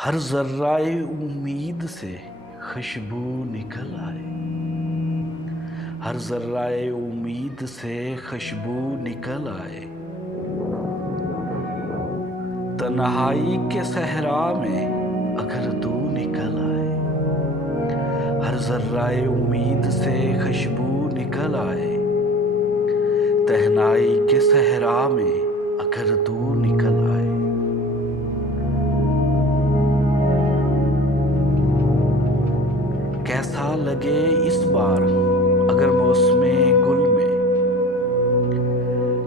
हर जर्राए उम्मीद से खुशबू निकल आए। हर जर्राए उम्मीद से खुशबू निकल आए। तन्हाई के सहरा में अगर तू निकल आए। हर जर्राए उम्मीद से खुशबू निकल आए। तन्हाई के सहरा में अगर तू निकल आए। कैसा लगे इस बार अगर मौसमे गुल में।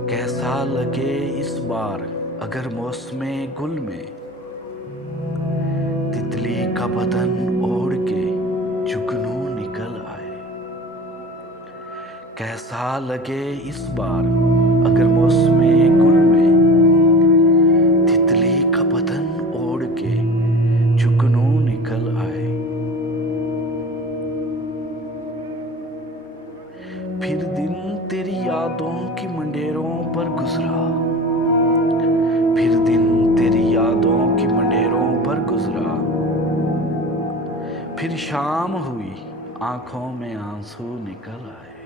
कैसा लगे इस बार अगर मौसमे गुल में तितली का बदन ओढ़ के जुगनू निकल आए। कैसा लगे इस बार अगर मौसमे गुल में तितली का बदन ओढ़ के जुगनू निकल आए। फिर दिन तेरी यादों की मंडेरों पर गुजरा। फिर दिन तेरी यादों की मंडेरों पर गुजरा। फिर शाम हुई आंखों में आंसू निकल आए।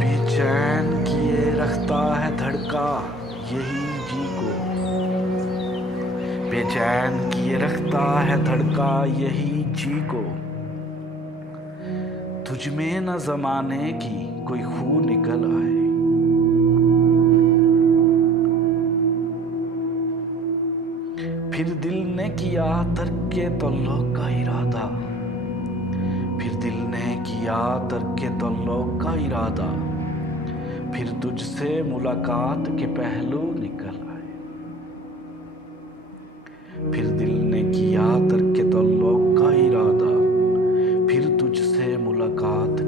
बेचैन किए रखता है धड़का यही जी को। बेचैन किए रखता है धड़का यही जी को। तुझ में न जमाने की कोई खू निकल आए। फिर दिल ने किया तर्के तल्लुक का इरादा। फिर दिल ने किया तर्के तल्लुक का इरादा। फिर तुझसे मुलाकात के पहलू निकल आए। फिर दिल ने किया तर्के तल्लुक का इरादा। फिर तुझसे मुलाकात